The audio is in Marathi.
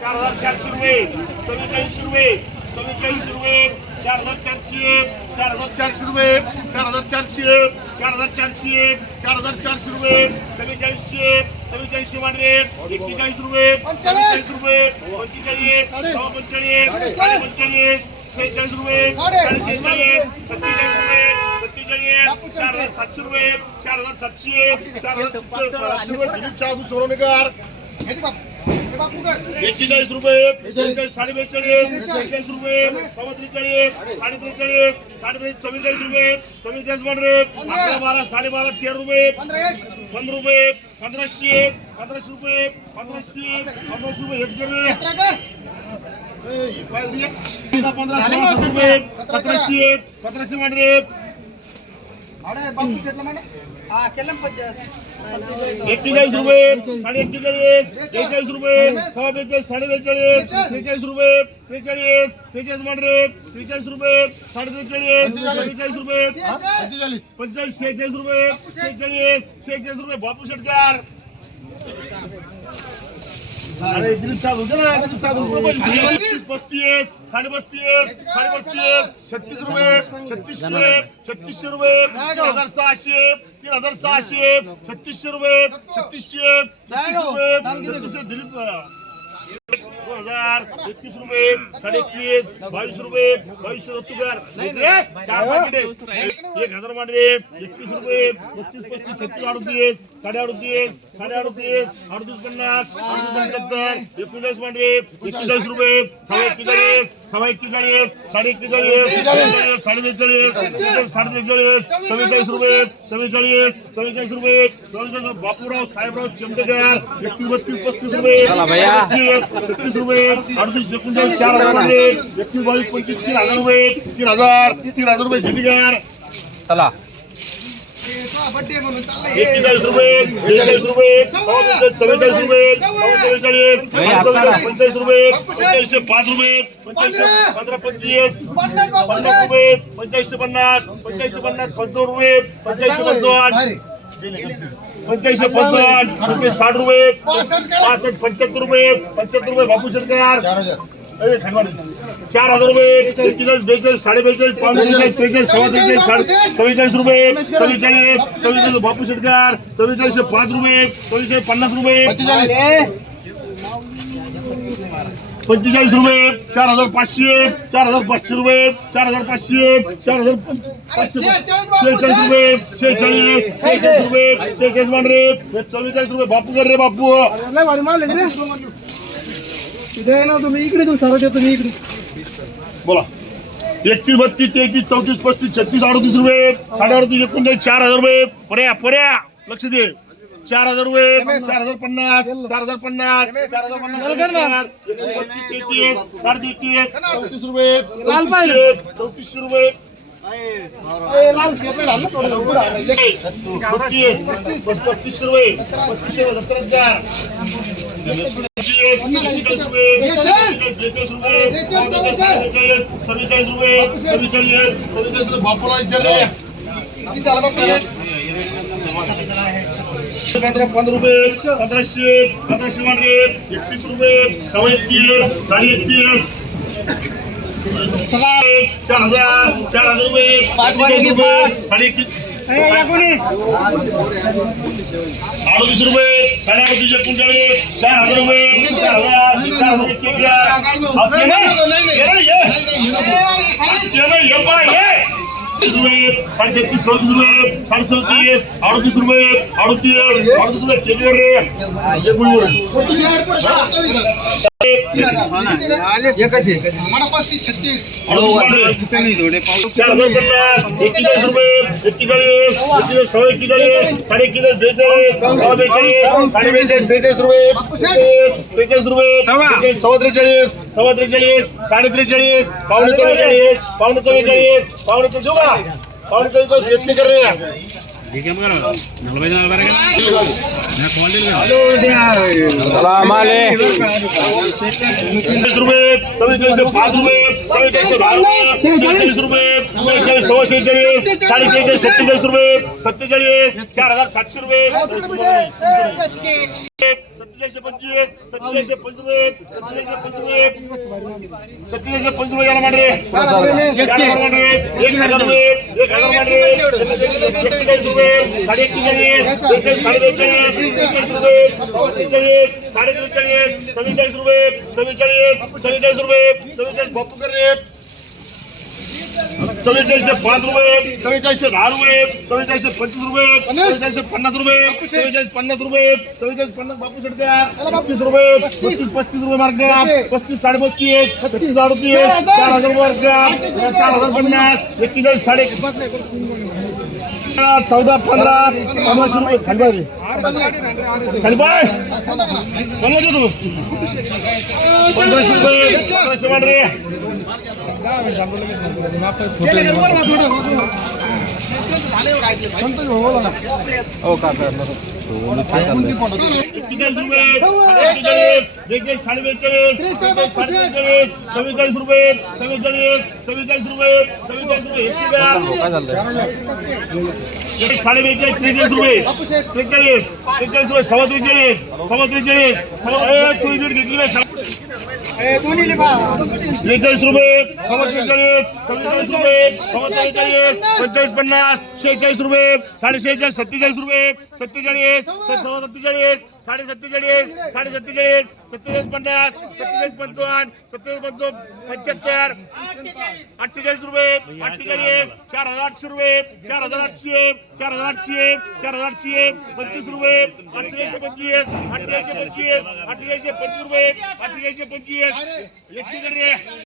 चार हजार चारशे रुपये. चव्वेचाळीसशे रुपये. चव्वेचाळीसशे रुपये. चार हजार चारशे. चार हजार चारशे रुपये. चार हजार चारशे. चार हजार चारशे. चार हजार चारशे रुपये. चव्वेचाळीसशे चव्वेचाळीसशे वाढले. एक्केचाळीस रुपये. पंचेचाळीस रुपये. पंचेचाळीस. पंचेचाळीस. पंचेचाळीस शेहेचाळीस रुपये. साडे शेहेचाळीस सत्तेचाळीस रुपये. चार हजार सातशे रुपये. चार हजार सातशे चार हजार सातशे रुपये दिलीप शाहू सोनवणेकर एक्केचाळीस रुपये बेचाळीस साडे बेचाळीस बेचाळीस रुपये सव्वा त्रेचाळीस साडे त्रेचाळीस साडे त्रेचाळीस चव्वेचाळीस रुपये चव्वेचाळीस रे अकरा बारा साडे बारा तेरा रुपये पंधरा रुपये पंधराशे पंधराशे रुपये पंधराशे पंधराशे रुपये हेच करे पंधरा सोळाशे रुपये सतराशे सतराशे रे एक्केचाळीस रुपये साडे एक्केचाळीस बेचाळीस रुपये सहा बेचाळीस साडे बेचाळीस त्रेचाळीस रुपये त्रेचाळीस त्रेचाळीस मांडरे त्रेचाळीस रुपये साडे त्रेचाळीस त्रेचाळीस रुपये पंचेचाळीस शेहेचाळीस रुपये शेहेचाळीस शेहेचाळीस रुपये बापू शेटकार अरे. पस्तीस साडे पस्तीस साडे पस्तीस छत्तीस रुपये छत्तीसशे छत्तीसशे रुपये तीन हजार सहाशे तीन हजार सहाशे छत्तीसशे रुपये छत्तीसशे छत्तीस रुपये छत्तीसशे दिलीप हज़ार एकवीस रुपये साडे एकवीस बावीस रुपये बावीसशे रत्तुकर चार एक हज़ार मांडरे एकवीस रुपये बत्तीस पस्तीस छत्तीस अडतीस साडे अडतीस साडे अडतीस अडतीस पन्नास अडतीस पंच्याहत्तर एकोणचाळीस मांडरे एक्केचाळीस रुपये सव्वा एक्केचाळीस सव्वा एक्केचाळीस साडे एक्केचाळीस साडे बेचाळीस साडे बेचाळीस चव्वेचाळीस रुपये चव्वेचाळीस चव्वेचाळीस रुपये चव्वेचाळीस बापूराव साहेबराव चेंबडेकर एकतीस बत्तीस पस्तीस रुपये छत्तीस छत्तीस रुपये अडतीस एकोणचाळीस चार हजार रुपये एकतीस बावीस पंचवीस तीन हजार रुपये तीन हजार तीन हजार रुपये झेंडीकर चला. एक्केचाळीस रुपये बेचाळीस रुपये चव्वेचाळीस रुपये चव्वेचाळीस पंचेचाळीस रुपये पंच्याऐंशी पाच रुपये पंच्याऐंशी पंधरा पंचवीस पन्नास रुपये पंच्याऐंशी पन्नास पंच्याऐंशी पन्नास पंचावन्न रुपये पंच्याऐंशी पंचावन्न. पंच्याऐंशी पंचावन्न पंचवीस साठ रुपये पासष्ट पंच्याहत्तर रुपये पंच्याहत्तर रुपये बापू सरकार चार हज़ार। रुपये साढ़े बेचाळीस साडे बेचाळीस पावणे बेचाळीस त्रेचाळीस सव्वा त्रेचाळीस साडे चव्वेचाळीस रुपये चव्वेचाळीस चव्वेचाळीस बापू शेटकर चव्वेचाळीसशे पाच रुपये चव्वेचाळीस पन्नास रुपये पंचेचाळीस रुपये चार हजार पाचशे चार हजार पाचशे रुपये चार हजार पाचशे चार हजार पंच- पाचशे शेहेचाळीस रुपये शेहेचाळीस शेहेचाळीस रुपये शेहेचाळीस मान रे हे चव्वेचाळीस रुपये. बापू कर रे बापू. ना तुम्ही इकडे तू सारा मी इकडे. बोला. एकतीस बत्तीस तेहतीस चौतीस पस्तीस छत्तीस अडतीस रुपये साडे अडतीस एकोणचाळीस चार हजार रुपये. पर्या पर्या लक्ष दे. चार हज़ार रुपये चार हज़ार पन्ना चार हज़ार पन्ना चार हज़ार चौतीस रुपये चौतीसशे रुपये पस्तीसशे रुपये सत्तर हज़ार. पंधरा रुपये पंधराशे पंधराशे मांडरे एकतीस रुपये सव्वा एकतीस साडे एकतीस. चार हजार चार हजार रुपये रुपये साडे एकतीस? अडतीस रुपये साडे अडतीस एकोणचाळीस चार हजार रुपये चार हजार चार हजार అరవై సరిచేసి సోదరులు సరస్వతి అడుగు సురవై అడుగు అడుగు చెయ్యరు छत्तीस छत्तीस चार सौ पचास इक्कीस रुपये सवा त्रेचालीस साढ़े त्रेचालीस पावने चौवेचालीस पावने चौवेचालीस पावने चौगा पावने चौबीस कर रहे हैं चव्वेचाळीसशे रुपये शेहेचाळीस सव्वा शेहेचाळीस चाळीस शेहेचाळीस सत्तेचाळीस रुपये सत्तेचाळीस चार हज़ार सातशे रुपये इक्कीस रुपए साढ़े इक्कीस चाहिए साढ़े दो चाहिए इक्कीस रुपए चाहिए साढ़े दो चाहिए सभी चालीस रुपए सभी चाहिए सभी चालीस रुपए सभी चालीस बप्पू कर रहे चौबीस चालीस से रुपए चौबीस चालीस आठ रुपए चौबीस चालीस पच्चीस रुपए चौबीस चालीस से रुपए चौबीस चालीस पन्नास रुपए चौबीस चालीस पन्नास बापू सड़ गया पच्चीस रुपए पच्चीस पच्चीस रुपए मार गया पच्चीस साढ़े पच्चीस पच्चीस हज़ार रुपये चार हज़ार रुपये मार गया चार हज़ार पन्नास इक्कीस साढ़े चौदा पंधरा पंधराशे रुपये खाली पाहिजे खाली पाय पंधराशे तू पंधराशे रुपये पंधराशे वाढ रे रुपये एक्केचाळीस बेचाळीस साडे बेचाळीस चव्वेचाळीस रुपये चव्वेचाळीस चव्वेचाळीस रुपये चव्वेचाळीस रुपये एकशे साडे बेचाळीस त्रेचाळीस रुपये त्रेचाळीस त्रेचाळीस रुपये सव्वा त्रेचाळीस सव्वा त्रेचाळीस सव्वा घेतली ना त्रेचाळीस रुपये सव्वा पन्ना चव्वेचाळीस रुपये साढ़े पंचेचाळीस पन्नास शेहेचाळीस रुपये सत्तेच सत्तेचाळीस साडे सत्तेचाळीस साडे सत्तेचाळीस सत्तेचाळीस पन्नास सत्तेचाळीस पंचावन्न सत्तेचाळीस पंचावन्न पंच्याहत्तर अठ्ठेचाळीस रुपये अठ्ठेचाळीस चार हजार आठशे रुपये चार हजार आठशे चार हजार आठशे चार हजार आठशे पंचवीस रुपये अठ्ठेचाळीसशे पंचवीस अठ्ठेचाळीसशे पंचवीस अठ्ठेचाळीसशे पंचवीस रुपये अठ्ठेचाळीसशे पंचवीस.